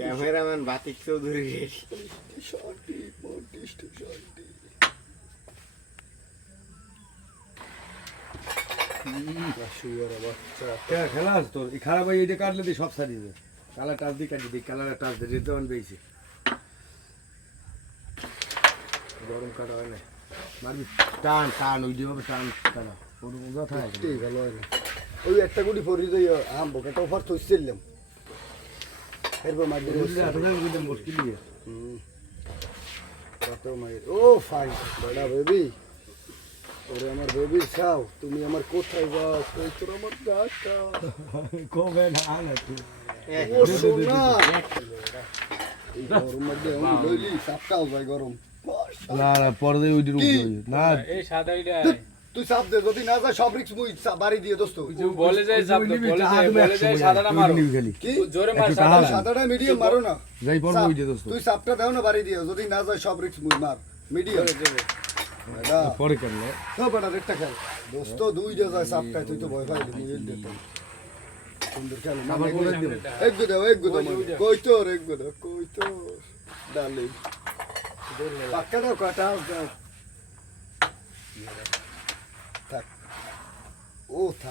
cameraman বাতিক Chowdhury খেলা আছে তোর খারাপ হয় এইটা কাটলে দিয়ে সব সারিয়ে দেবে কালার টাচ দিয়ে কাটি দিই কালারের টাচ দিয়ে রেতন পেয়েছে গরম কাটা হয় না মারবি টান টান ওই যেভাবে টান কাটা ওর কথা ভালো হয় না ওই একটা গুটি ফরি দিই আম বোকাটা ফার থইছিলাম এরপর মার দিয়ে মুশকিল দিয়ে কত মাই ও ফাইন বড়া বেবি ওরে আমার বেবি চাও তুমি আমার কোথায় যাও কই তোর আমার গাছটা কবে না না তুই ও সোনা এই গরম মধ্যে আমি লইলি সাপটাও যায় গরম না না পরে ওই দিন না এই সাদাইটা তুই সাপ দে যদি না যায় সব রিক্স মুই বাড়ি দিয়ে দোস্ত বলে যায় সাপ বলে যায় সাদাটা মারো কি জোরে মার সাদাটা মিডিয়াম মারো না যাই পড় ওই দিয়ে দোস্ত তুই সাপটা দাও না বাড়ি দিয়ে যদি না যায় সব রিক্স মুই মার মিডিয়াম দাদা পরে করলে তো বড় রেটটা খেল দোস্ত দুই যে যায় সাপটা তুই তো ভয় পাই মুই এল দে সুন্দর খেল আমার বলে দিও এক গো দাও কই তো ডালে পাক্কা দাও কাটা থাক ও থাক